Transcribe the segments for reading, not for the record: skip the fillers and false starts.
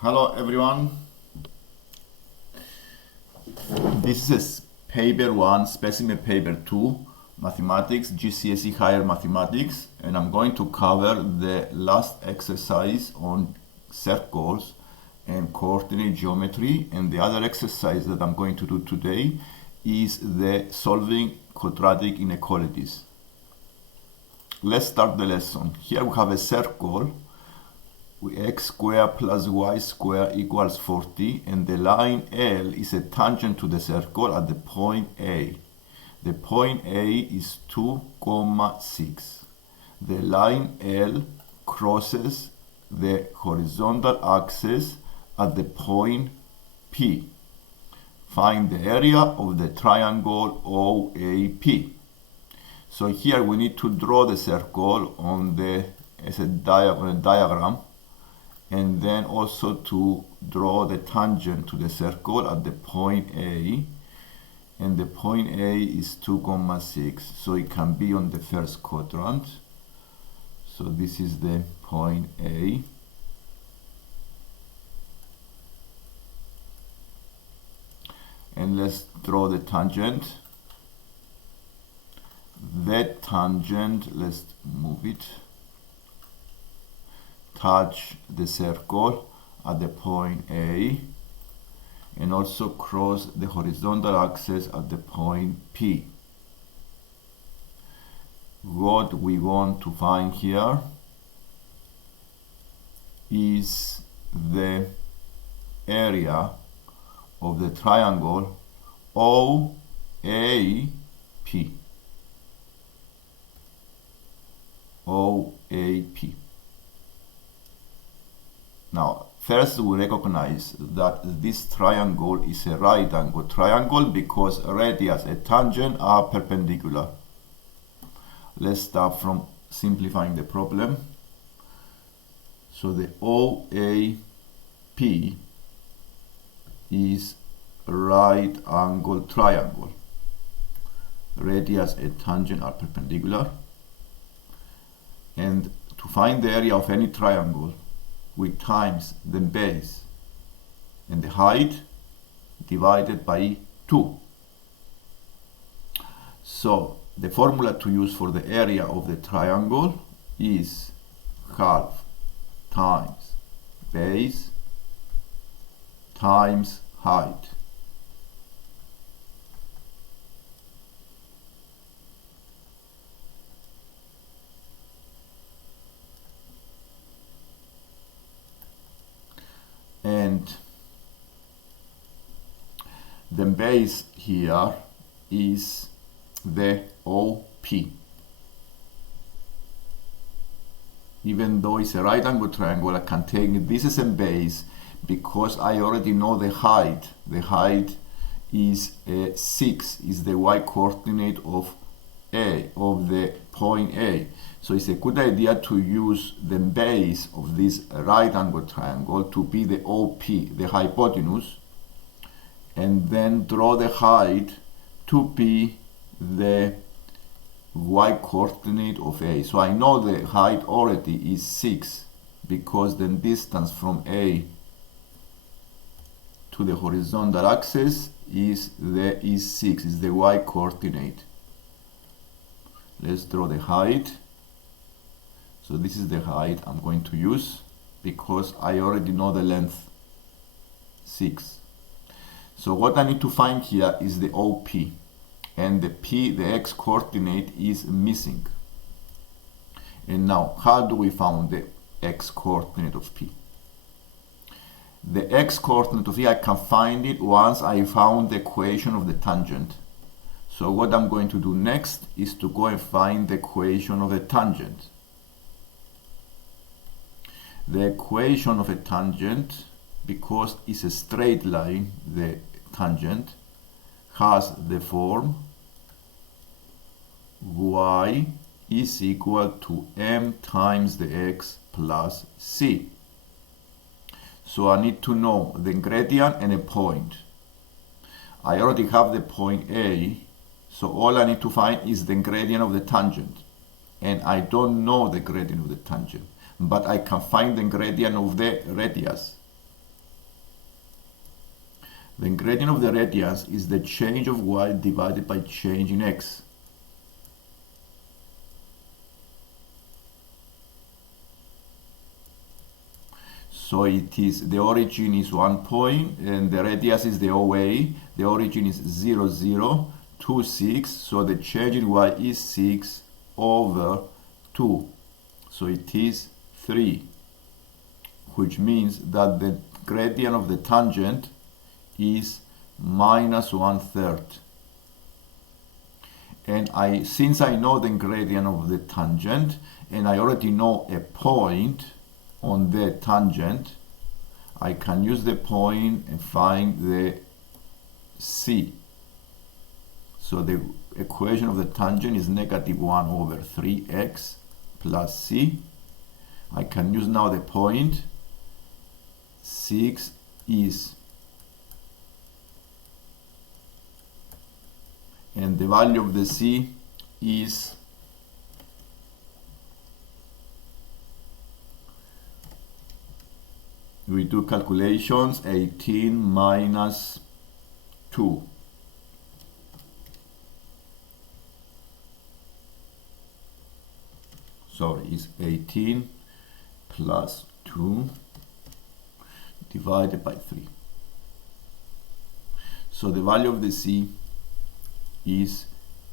Hello everyone. This is paper 1, specimen paper 2, mathematics, GCSE Higher mathematics, and I'm going to cover the last exercise on circles and coordinate geometry, and the other exercise that I'm going to do today is the solving quadratic inequalities. Let's start the lesson. Here we have a circle with x squared plus y squared equals 40, and the line L is a tangent to the circle at the point A. The point A is 2,6. The line L crosses the horizontal axis at the point P. Find the area of the triangle OAP. So here we need to draw the circle on a diagram, and then also to draw the tangent to the circle at the point A, and the point A is 2,6, so it can be on the first quadrant. So this is the point A, and let's draw the tangent. That tangent, let's move it, touch the circle at the point A, and also cross the horizontal axis at the point P. What we want to find here is the area of the triangle OAP. OAP. Now, first we recognize that this triangle is a right angle triangle because radius and tangent are perpendicular. Let's start from simplifying the problem. So the OAP is a right angle triangle. Radius and tangent are perpendicular. And to find the area of any triangle, we times the base and the height divided by 2. So the formula to use for the area of the triangle is half times base times height. And the base here is the OP. Even though it's a right angle triangle, I can take this as a base because I already know the height. The height is 6, is the y coordinate of the point A. So it's a good idea to use the base of this right angle triangle to be the OP, the hypotenuse, and then draw the height to be the y coordinate of A. So I know the height already is 6 because the distance from A to the horizontal axis is 6, is the y coordinate. Let's draw the height. So this is the height I'm going to use because I already know the length, 6. So what I need to find here is the OP, and the P, the x coordinate, is missing. And now, how do we find the x coordinate of P? The x coordinate of P, I can find it once I found the equation of the tangent. So what I'm going to do next is to go and find the equation of the tangent. The equation of a tangent, because it's a straight line, the tangent has the form y is equal to m times the x plus c. So I need to know the gradient and a point. I already have the point A, so all I need to find is the gradient of the tangent. And I don't know the gradient of the tangent, but I can find the gradient of the radius. The gradient of the radius is the change of y divided by change in x. So it is, the origin is 1 point and the radius is the OA. The origin is 0, 0, 2, 6. So the change in y is 6 over 2. So it is 3, which means that the gradient of the tangent is minus 1/3. And since I know the gradient of the tangent and I already know a point on the tangent, I can use the point and find the C. So the equation of the tangent is negative 1 over 3x plus C. I can use now the point. 6 is, and the value of the C is we do calculations, 18 minus 2. Sorry, is 18 plus 2 divided by 3. So the value of the C is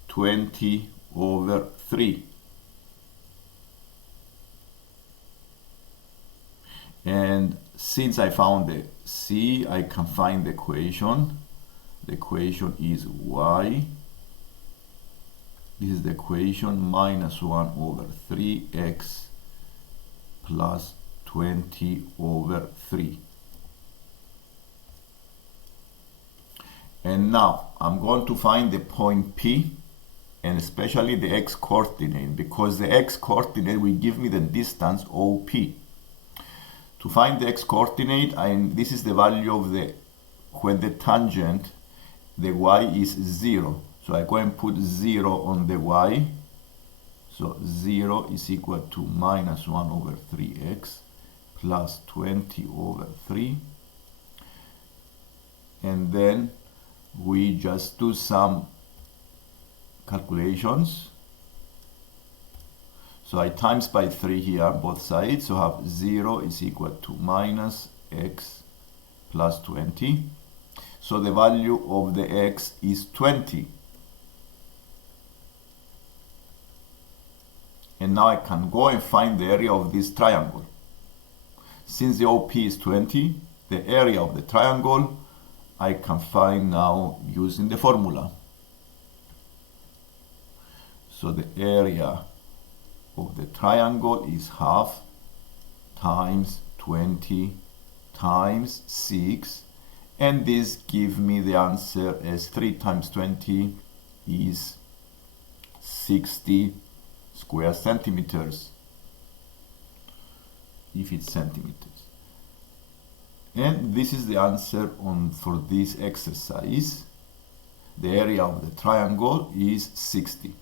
20 over 3. And since I found the C, I can find the equation. The equation is y. This is the equation, minus 1 over 3x plus 20 over 3. And now I'm going to find the point P, and especially the x-coordinate, because the x-coordinate will give me the distance OP. To find the x-coordinate, this is the value of when the tangent, the y is 0. So I go and put 0 on the y. So 0 is equal to minus 1 over 3x plus 20 over 3. And then we just do some calculations. So I times by 3 here, both sides. So I have 0 is equal to minus x plus 20. So the value of the x is 20. And now I can go and find the area of this triangle. Since the OP is 20, the area of the triangle I can find now using the formula. So the area of the triangle is half times 20 times 6, and this gives me the answer as 3 times 20 is 60 square centimeters, if it's centimeters. And this is the answer for this exercise. The area of the triangle is 60.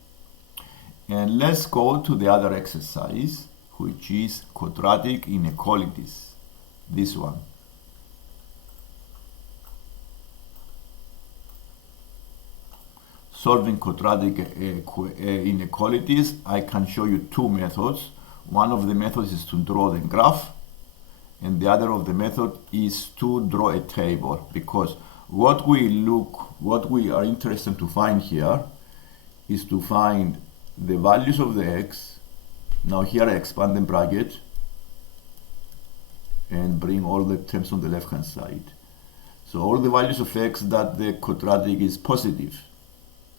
And let's go to the other exercise, which is quadratic inequalities. This one. Solving quadratic inequalities, I can show you two methods. One of the methods is to draw the graph, and the other of the method is to draw a table, because what we are interested to find here is to find the values of the x. Now here I expand the bracket and bring all the terms on the left hand side. So all the values of x that the quadratic is positive.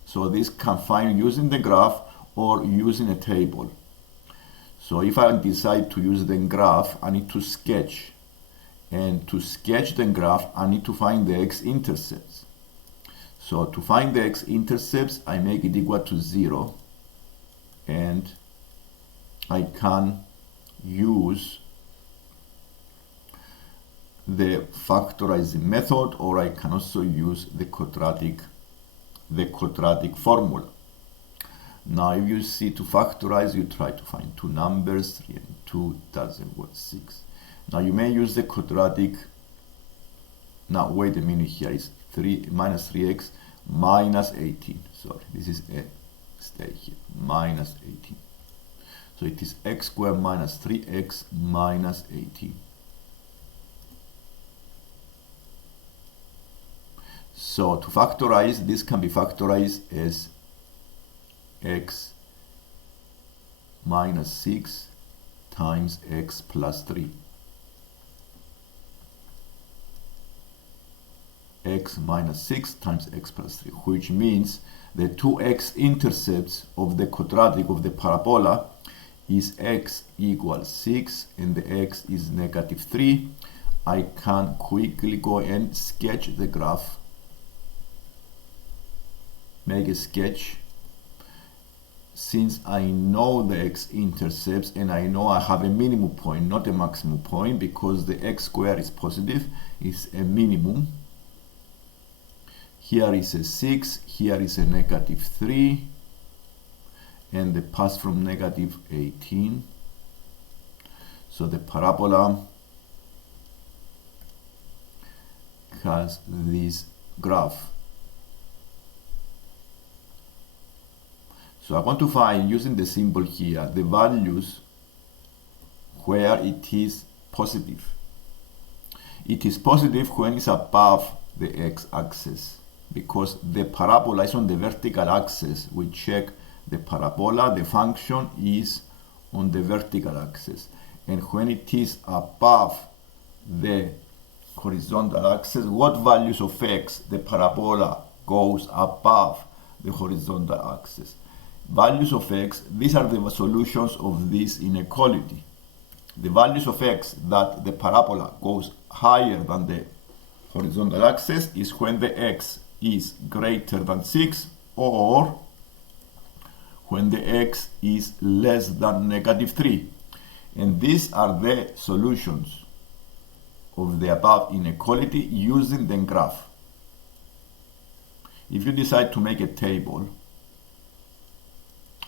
So this can find using the graph or using a table. So if I decide to use the graph, I need to sketch. And to sketch the graph, I need to find the x-intercepts. So to find the x-intercepts, I make it equal to 0. And I can use the factorizing method, or I can also use the quadratic formula. Now if you see to factorize, you try to find two numbers, 3 and 2 doesn't work, 6. Now you may use the quadratic. Now wait a minute, here is minus 3x minus 18. Sorry, this is a mistake here. Minus 18. So it is x squared minus 3x minus 18. So to factorize, this can be factorized as x minus 6 times x plus 3. X minus 6 times x plus 3, which means the two x-intercepts of the quadratic of the parabola is x equals 6 and the x is negative 3. I can quickly go and sketch the graph. Make a sketch. Since I know the x-intercepts and I know I have a minimum point, not a maximum point, because the x squared is positive, is a minimum. Here is a 6, here is a negative 3, and the pass from negative 18. So the parabola has this graph. So I want to find, using the symbol here, the values where it is positive. It is positive when it's above the x-axis, because the parabola is on the vertical axis. We check the parabola, the function is on the vertical axis. And when it is above the horizontal axis, what values of x the parabola goes above the horizontal axis? Values of x, these are the solutions of this inequality. The values of x that the parabola goes higher than the horizontal axis is when the x is greater than 6 or when the x is less than negative 3. And these are the solutions of the above inequality using the graph. If you decide to make a table,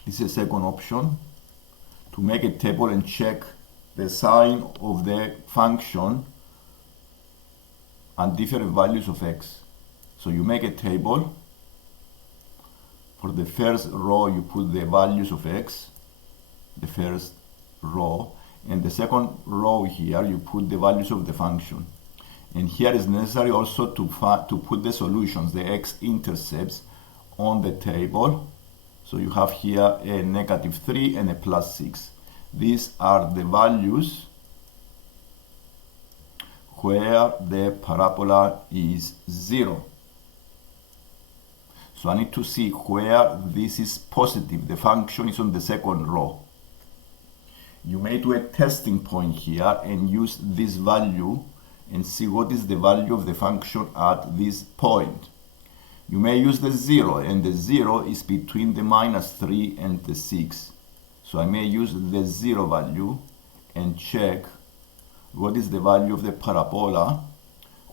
this is a second option, to make a table and check the sign of the function and different values of x. So you make a table. For the first row you put the values of x, the first row, and the second row here you put the values of the function. And here is necessary also to put the solutions, the x-intercepts, on the table. So you have here a negative 3 and a plus 6. These are the values where the parabola is 0. So I need to see where this is positive. The function is on the second row. You may do a testing point here and use this value and see what is the value of the function at this point. You may use the 0, and the 0 is between the minus 3 and the 6. So I may use the 0 value and check what is the value of the parabola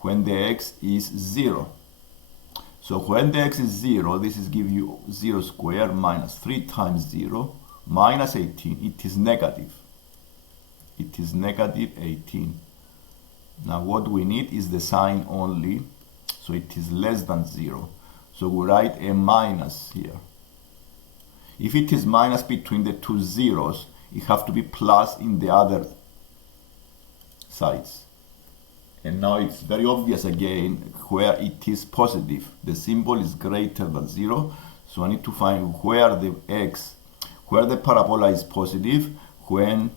when the x is 0. So when the x is 0, this is give you 0 squared minus 3 times 0 minus 18. It is negative. It is negative 18. Now what we need is the sign only, so it is less than 0. So we write a minus here. If it is minus between the two zeros, it has to be plus in the other sides. And now it's very obvious again where it is positive. The symbol is greater than 0. So I need to find where the parabola is positive when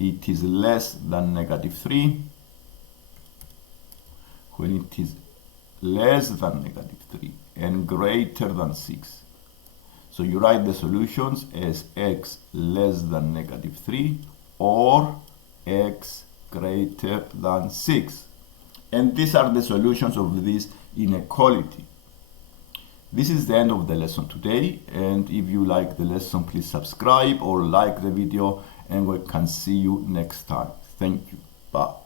it is less than negative 3, when it is less than negative 3 and greater than 6. So you write the solutions as x less than negative 3 or x greater than 6. And these are the solutions of this inequality. This is the end of the lesson today, and if you like the lesson, please subscribe or like the video, and we can see you next time. Thank you. Bye.